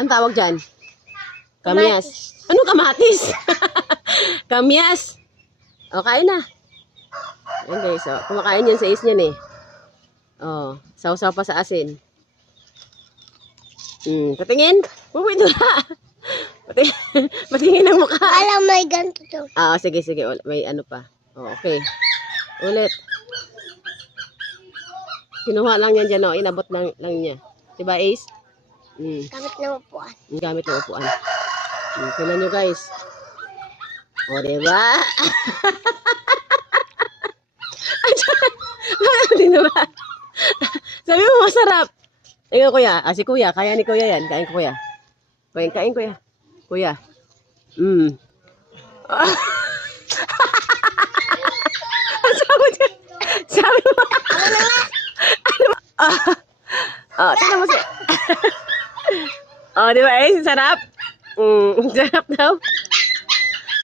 Ang tawag dyan? Kamyas. Ano kamatis? Kamyas. O, kain na. Ayan guys, so, kumakain yan sa is niyan eh. O, sausaw pa sa asin. Patingin. Pupwito na. Patingin ang mukha. Alam, may ganito to. Sige. May ano pa. Okay. Ulit. Kinuha lang yan dyan, inabot lang niya. Diba, Ace? Gamit ng upuan. Gamit ng upuan. Tingnan nyo, guys. O, diba? Hindi naman. Sabi mo, masarap. Ikaw, kuya. Si kuya. Kaya ni kuya yan. Kain ko, kuya. Kain, kuya. Kuya. Sabi mo. Tingnan mo siya. Di ba, Sarap? Sarap daw.